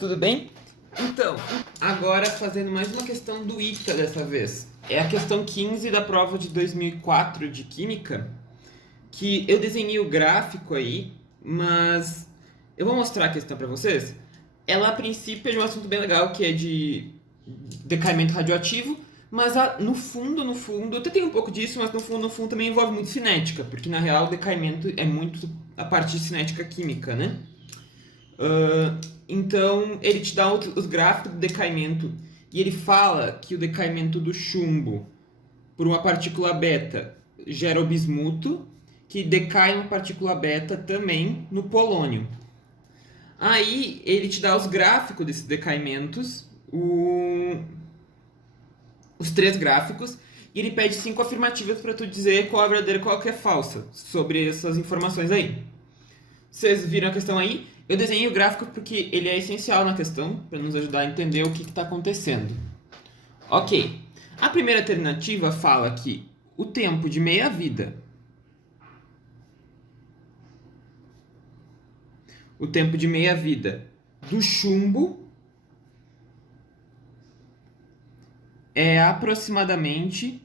tudo bem? Então, agora fazendo mais uma questão do ITA dessa vez. É a questão 15 da prova de 2004 de Química, que eu desenhei o gráfico aí, mas eu vou mostrar a questão para vocês. Ela, a princípio, é de um assunto bem legal, que é de decaimento radioativo, mas no fundo, até tem um pouco disso, mas no fundo também envolve muito cinética, porque na real o decaimento é muito a parte de cinética química, né? Então, ele te dá os gráficos do decaimento e ele fala que o decaimento do chumbo por uma partícula beta gera o bismuto, que decai uma partícula beta também no polônio. Aí, ele te dá os gráficos desses decaimentos, os 3 gráficos, e ele pede 5 afirmativas para tu dizer qual é verdadeira e qual que é falsa sobre essas informações aí. Vocês viram a questão aí? Eu desenhei o gráfico porque ele é essencial na questão, para nos ajudar a entender o que está acontecendo. Ok. A primeira alternativa fala que o tempo de meia-vida do chumbo é aproximadamente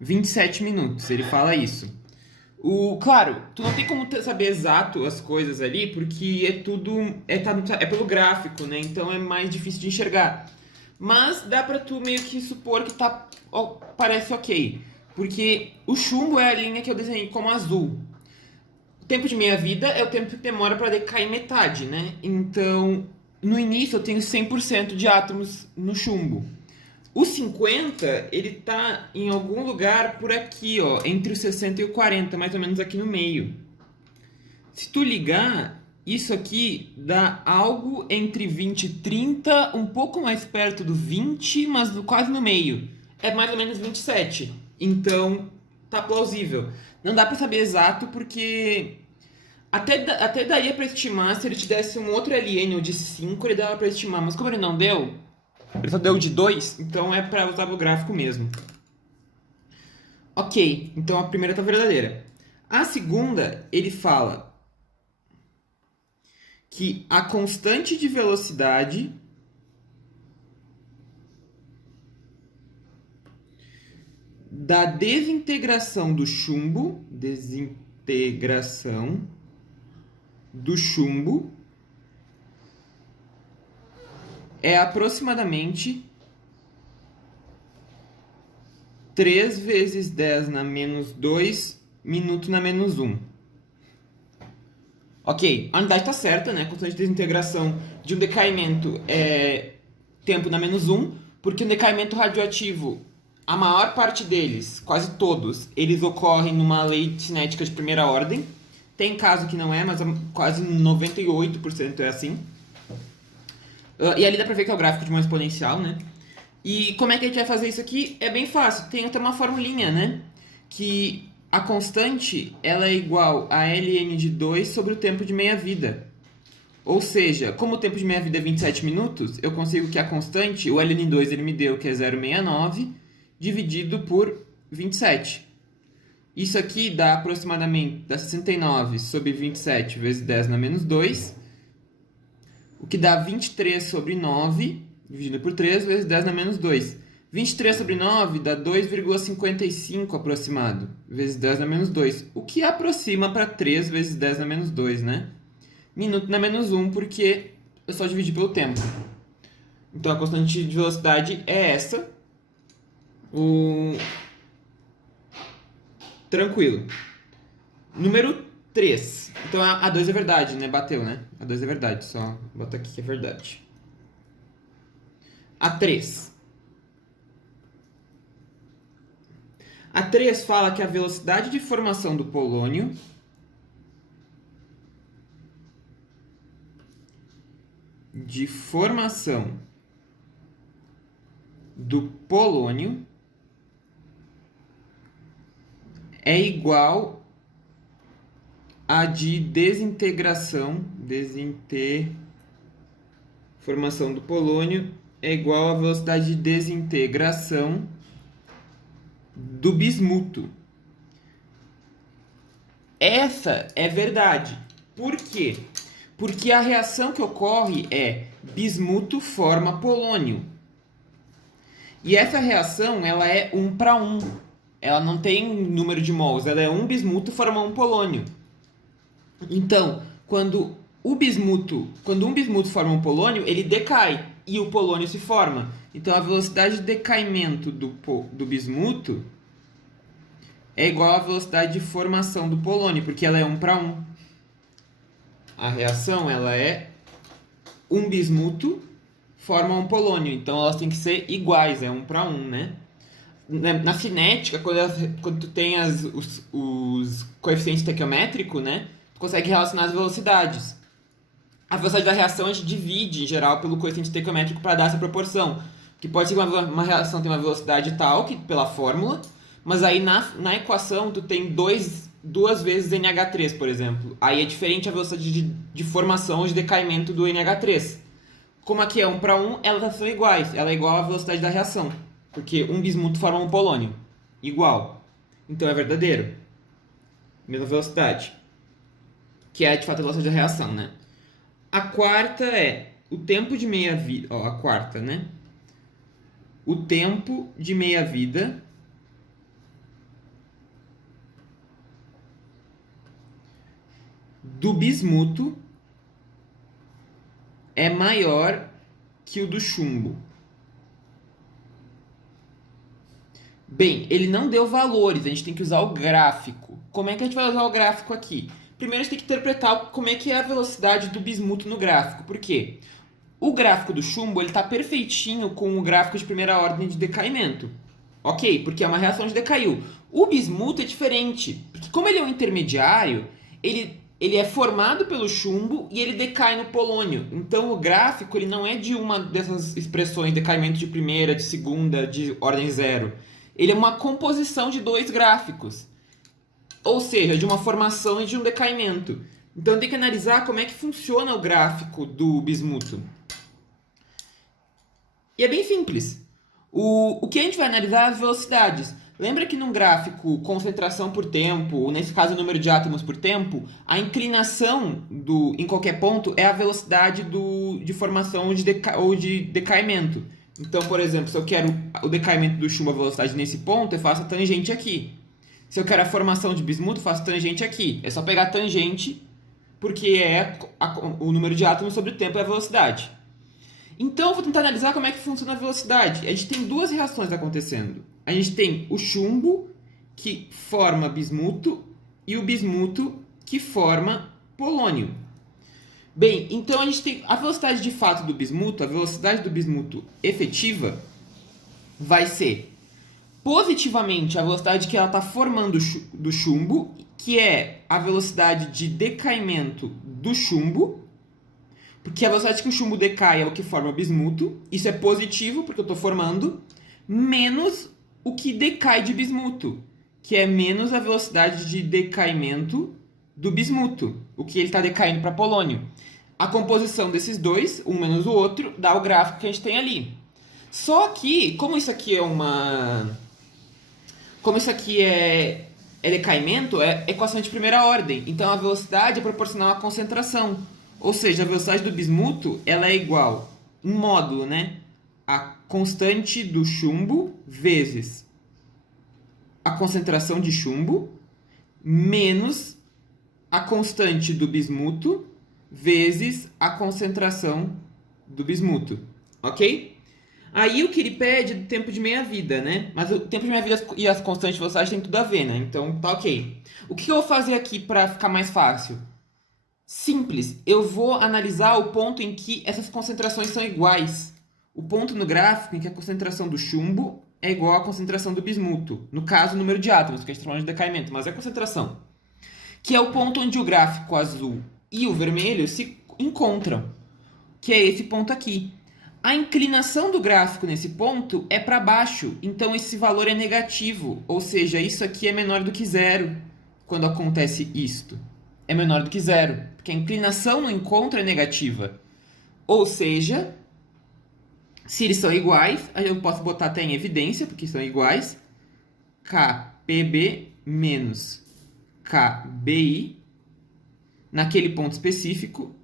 27 minutos. Ele fala isso. Claro, tu não tem como saber exato as coisas ali, porque é pelo gráfico, né? Então é mais difícil de enxergar. Mas dá pra tu meio que supor que parece ok. Porque o chumbo é a linha que eu desenhei como azul. O tempo de meia-vida é o tempo que demora para decair metade, né? Então, no início eu tenho 100% de átomos no chumbo. O 50, ele tá em algum lugar por aqui, ó, entre o 60 e o 40, mais ou menos aqui no meio. Se tu ligar, isso aqui dá algo entre 20 e 30, um pouco mais perto do 20, mas quase no meio. É mais ou menos 27. Então, tá plausível. Não dá pra saber exato porque até daria pra estimar se ele te desse um outro LN ou de 5, ele dava pra estimar, mas como ele não deu, ele só deu de 2, então é para usar o gráfico mesmo. Ok, então a primeira está verdadeira. A segunda, ele fala que a constante de velocidade da desintegração do chumbo, é aproximadamente 3 vezes 10 na menos 2 minuto na menos 1. Ok, a unidade está certa, né? A constante de desintegração de um decaimento é tempo na menos 1, porque o decaimento radioativo, a maior parte deles, quase todos, eles ocorrem numa lei cinética de primeira ordem. Tem caso que não é, mas quase 98% é assim. E ali dá pra ver que é o gráfico de uma exponencial, né? E como é que a gente vai fazer isso aqui? É bem fácil. Tem até uma formulinha, né? Que a constante, ela é igual a ln de 2 sobre o tempo de meia-vida. Ou seja, como o tempo de meia-vida é 27 minutos, eu consigo que a constante, o ln2 ele me deu que é 0,69, dividido por 27. Isso aqui dá aproximadamente 69 sobre 27 vezes 10 na menos 2, o que dá 23 sobre 9, dividido por 3, vezes 10 na menos 2. 23 sobre 9 dá 2,55 aproximado, vezes 10 na menos 2, o que aproxima para 3 vezes 10 na menos 2, né? Minuto na menos 1, porque eu só dividi pelo tempo. Então a constante de velocidade é essa. Tranquilo. Número 3. Então a 2 é verdade, né? Bateu, né? A 2 é verdade, só botar aqui que é verdade. A 3. A 3 fala que a velocidade de formação do polônio é igual a de formação do polônio é igual à velocidade de desintegração do bismuto. Essa é verdade. Por quê? Porque a reação que ocorre é bismuto forma polônio. E essa reação, ela é 1 para 1. Ela não tem número de mols, ela é um bismuto forma um polônio. Então, quando um bismuto forma um polônio, ele decai e o polônio se forma. Então, a velocidade de decaimento do bismuto é igual à velocidade de formação do polônio, porque ela é 1 para 1. A reação, ela é um bismuto forma um polônio, então elas têm que ser iguais, é 1 para 1, né? Na cinética, quando tu tem os coeficientes estequiométricos, né? Tu consegue relacionar as velocidades. A velocidade da reação a gente divide, em geral, pelo coeficiente estequiométrico para dar essa proporção. Que pode ser que uma reação tem uma velocidade tal, que, pela fórmula, mas aí na equação tu tem duas vezes NH3, por exemplo. Aí é diferente a velocidade de formação ou de decaimento do NH3. Como aqui é 1 para 1, elas são iguais. Ela é igual à velocidade da reação. Porque um bismuto forma um polônio. Igual. Então é verdadeiro. Mesma velocidade. Que é, de fato, a velocidade da reação, né? A quarta é o tempo de meia-vida. Ó, a quarta, né? O tempo de meia-vida do bismuto é maior que o do chumbo. Bem, ele não deu valores, a gente tem que usar o gráfico. Como é que a gente vai usar o gráfico aqui? Primeiro a gente tem que interpretar como é que é a velocidade do bismuto no gráfico. Por quê? O gráfico do chumbo está perfeitinho com o gráfico de primeira ordem de decaimento. Ok, porque é uma reação de decaiu. O bismuto é diferente, porque como ele é um intermediário, ele é formado pelo chumbo e ele decai no polônio. Então o gráfico ele não é de uma dessas expressões, decaimento de primeira, de segunda, de ordem zero. Ele é uma composição de dois gráficos. Ou seja, de uma formação e de um decaimento. Então tem que analisar como é que funciona o gráfico do bismuto. E é bem simples. O que a gente vai analisar é as velocidades. Lembra que num gráfico concentração por tempo, ou nesse caso número de átomos por tempo, a inclinação em qualquer ponto é a velocidade de formação ou de decaimento. Então, por exemplo, se eu quero o decaimento do chumbo, a velocidade nesse ponto, eu faço a tangente aqui. Se eu quero a formação de bismuto, eu faço tangente aqui. É só pegar a tangente, porque o número de átomos sobre o tempo é a velocidade. Então, eu vou tentar analisar como é que funciona a velocidade. A gente tem duas reações acontecendo. A gente tem o chumbo, que forma bismuto, e o bismuto, que forma polônio. Bem, então a gente tem a velocidade de fato do bismuto, a velocidade do bismuto efetiva, vai ser positivamente a velocidade que ela está formando do chumbo, que é a velocidade de decaimento do chumbo, porque a velocidade que o chumbo decai é o que forma o bismuto, isso é positivo porque eu estou formando, menos o que decai de bismuto, que é menos a velocidade de decaimento do bismuto, o que ele está decaindo para polônio. A composição desses dois, um menos o outro, dá o gráfico que a gente tem ali. Só que, como isso aqui é decaimento, é equação de primeira ordem. Então a velocidade é proporcional à concentração. Ou seja, a velocidade do bismuto ela é igual, um módulo, né? A constante do chumbo vezes a concentração de chumbo menos a constante do bismuto vezes a concentração do bismuto, ok? Aí o que ele pede é do tempo de meia-vida, né? Mas o tempo de meia-vida e as constantes de velocidade tem tudo a ver, né? Então tá ok. O que eu vou fazer aqui para ficar mais fácil? Simples, eu vou analisar o ponto em que essas concentrações são iguais. O ponto no gráfico em que a concentração do chumbo é igual à concentração do bismuto. No caso, o número de átomos, que a gente está falando de decaimento, mas é a concentração. Que é o ponto onde o gráfico azul e o vermelho se encontram, que é esse ponto aqui. A inclinação do gráfico nesse ponto é para baixo, então esse valor é negativo, ou seja, isso aqui é menor do que zero quando acontece isto. É menor do que zero, porque a inclinação no encontro é negativa. Ou seja, se eles são iguais, eu posso botar até em evidência, porque são iguais, KPB menos KBI naquele ponto específico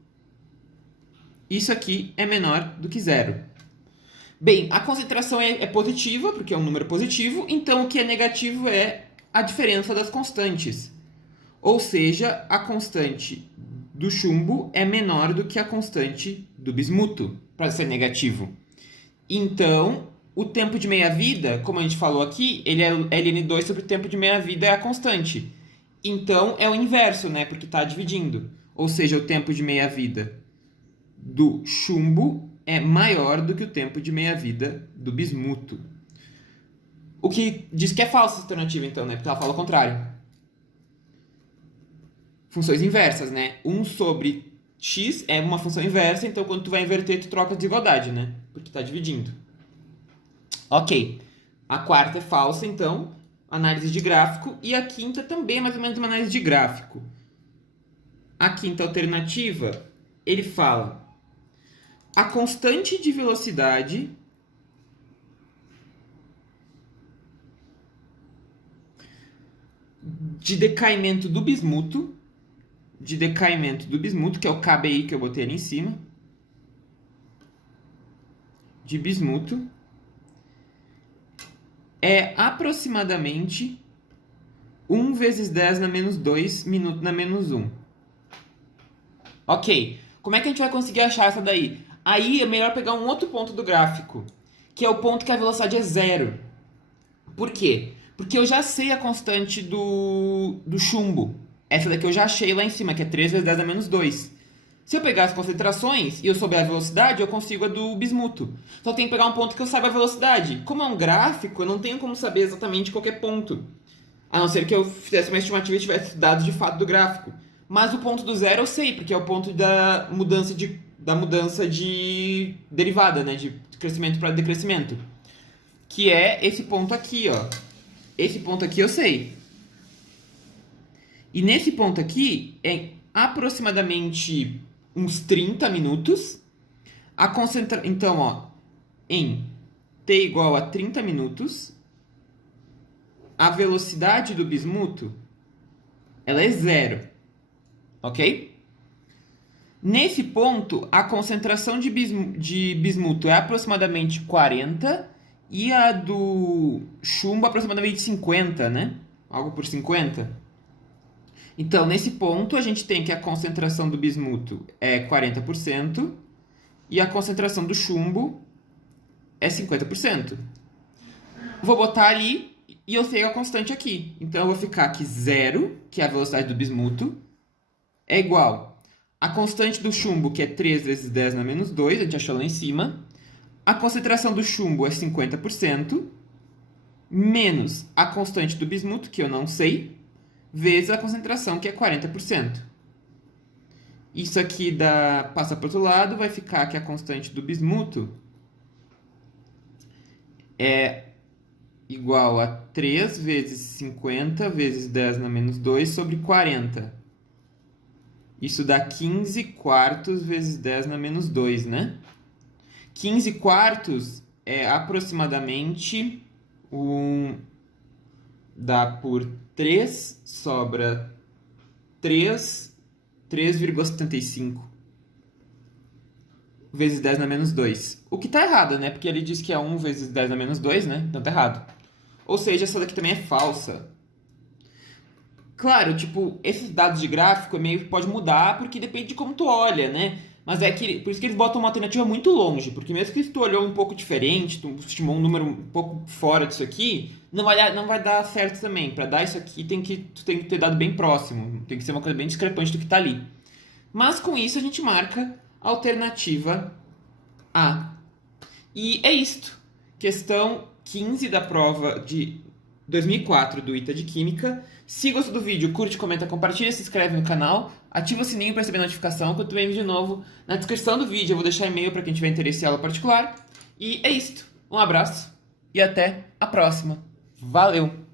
isso aqui é menor do que zero. Bem, a concentração é positiva, porque é um número positivo, então o que é negativo é a diferença das constantes. Ou seja, a constante do chumbo é menor do que a constante do bismuto, para ser negativo. Então, o tempo de meia-vida, como a gente falou aqui, ele é ln2 sobre o tempo de meia-vida é a constante. Então, é o inverso, né? Porque está dividindo. Ou seja, o tempo de meia-vida do chumbo é maior do que o tempo de meia-vida do bismuto. O que diz que é falsa essa alternativa, então, né? Porque ela fala o contrário. Funções inversas, né? 1 sobre x é uma função inversa, então quando tu vai inverter, tu troca a desigualdade, né? Porque tá dividindo. Ok. A quarta é falsa, então, análise de gráfico. E a quinta também é mais ou menos uma análise de gráfico. A quinta alternativa, ele fala: a constante de velocidade de decaimento do bismuto, que é o KBI que eu botei ali em cima, de bismuto, é aproximadamente 1 vezes 10 na menos 2 minuto na menos 1. Ok, como é que a gente vai conseguir achar essa daí? Aí é melhor pegar um outro ponto do gráfico, que é o ponto que a velocidade é zero. Por quê? Porque eu já sei a constante do chumbo. Essa daqui eu já achei lá em cima, que é 3 vezes 10 a menos 2. Se eu pegar as concentrações e eu souber a velocidade, eu consigo a do bismuto. Só tenho que pegar um ponto que eu saiba a velocidade. Como é um gráfico, eu não tenho como saber exatamente qualquer ponto. A não ser que eu fizesse uma estimativa e tivesse dados de fato do gráfico. Mas o ponto do zero eu sei, porque é o ponto da mudança de derivada, né? De crescimento para decrescimento. Que é esse ponto aqui, ó. Esse ponto aqui eu sei. E nesse ponto aqui, é aproximadamente uns 30 minutos. Então, ó, em t igual a 30 minutos, a velocidade do bismuto, ela é zero. Ok? Nesse ponto, a concentração de bismuto é aproximadamente 40 e a do chumbo aproximadamente 50, né? Algo por 50. Então, nesse ponto, a gente tem que a concentração do bismuto é 40% e a concentração do chumbo é 50%. Vou botar ali e eu sei a constante aqui. Então, eu vou ficar que 0, que é a velocidade do bismuto, é igual a constante do chumbo, que é 3 vezes 10 na menos 2, a gente achou lá em cima. A concentração do chumbo é 50%, menos a constante do bismuto, que eu não sei, vezes a concentração, que é 40%. Isso aqui passa para o outro lado, vai ficar que a constante do bismuto é igual a 3 vezes 50 vezes 10 na menos 2 sobre 40. Isso dá 15 quartos vezes 10 na menos 2, né? 15 quartos é aproximadamente dá por 3, sobra 3,75 vezes 10 na menos 2. O que tá errado, né? Porque ele diz que é 1 vezes 10 na menos 2, né? Então tá errado. Ou seja, essa daqui também é falsa. Claro, tipo, esses dados de gráfico meio que pode mudar, porque depende de como tu olha, né? Mas é que, por isso que eles botam uma alternativa muito longe, porque mesmo que se tu olhou um pouco diferente, tu estimou um número um pouco fora disso aqui, não vai dar certo também. Para dar isso aqui, tu tem que ter dado bem próximo, tem que ser uma coisa bem discrepante do que tá ali. Mas com isso a gente marca a alternativa A. E é isto. Questão 15 da prova de 2004 do ITA de Química. Se gostou do vídeo, curte, comenta, compartilha, se inscreve no canal, ativa o sininho para receber notificação quando tiver vídeo novo. Na descrição do vídeo eu vou deixar e-mail para quem tiver interesse em aula particular. E é isto. Um abraço e até a próxima. Valeu!